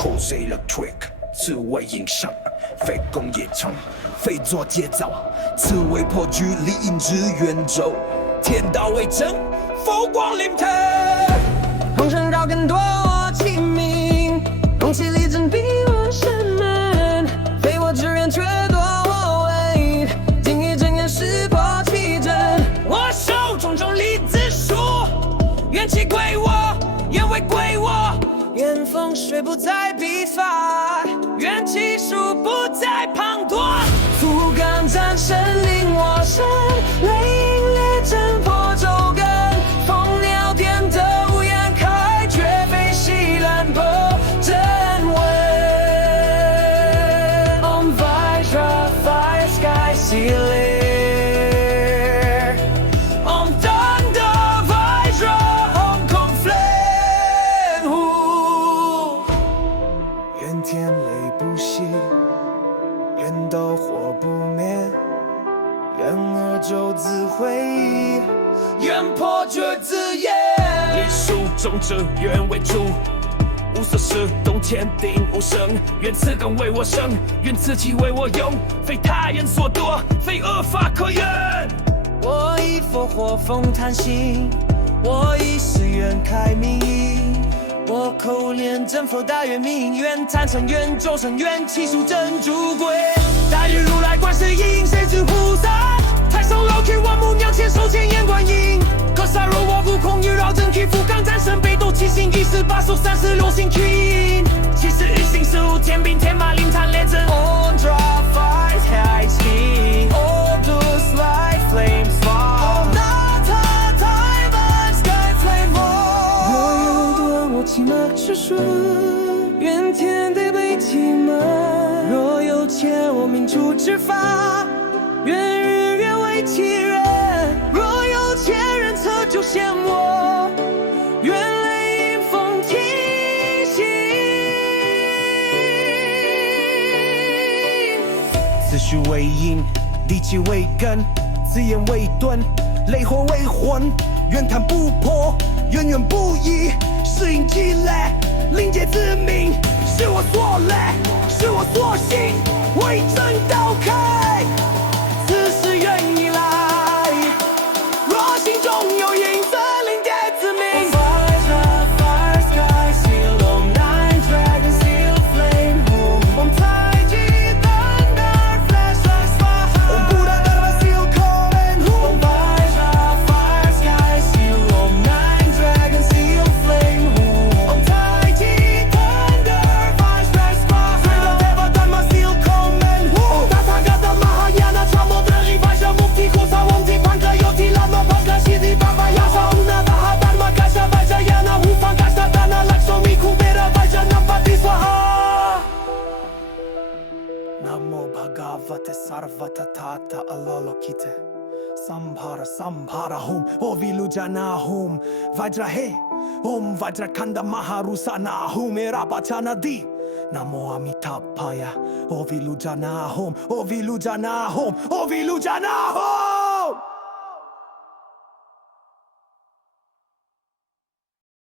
cause electric，刺猬影像，非工业厂，非做街造，刺猬破距离引至圆周，天道为证，佛光临腾。红尘绕更多我其名，空气里正逼我生门，非我之人却夺我位，今一睁眼识破其真。我手重重离子书，元气归我，愿为归我。愿风水不再疲乏，愿气数不再滂沱。富冈战神令我身，雷影列阵破周根。蜂鸟点得无言开，绝非西兰破真文。On Vajra fire sky ceiling。天雷不息，愿斗火不灭，愿而宙自会意，愿破绝自言。一书中者，愿为主，无所事，动天定无声。愿此根为我生，愿此气为我用，非他人所夺，非恶法可言。我以佛火风叹息，我以誓愿开明义。我口念真佛大愿明愿，坛成愿周成愿，七数真主归。大日如来观世音，谁知菩萨？太上老君万母娘前手牵眼观音。可杀若我悟空，欲绕真体，富冈战神北斗七星，118手36星群，71星15天兵天马灵坛列阵。On draw fire 太气 ，All those light flames fall。起码之书，愿天地为其门。若有欠我命主之法，愿日月为其人。若有欠人策就陷我，愿雷迎风提醒。此序为因，理气为根，此言为盾，雷火为魂。愿坛不破，源源不移。适应积累，灵界自明，是我所累，是我所行，为正道开。此事愿以来，若心中有影子，灵界自明。Fire sky seal on 9 dragon seal flame moon。太极 thunder flash like fire。Buddha Dharma seal calling who。Fire sky seal on 9 dragon seal flame。Namo Bhagavate Sarvata Tata Alalokite Samphara Samphara Hum Ovilujana Hum Vajrahe Om Vajrakanda Maharusana Hum Erapachana Di Namo Amitabhaya Ovilujana Hum Ovilujana Hum Ovilujana Hum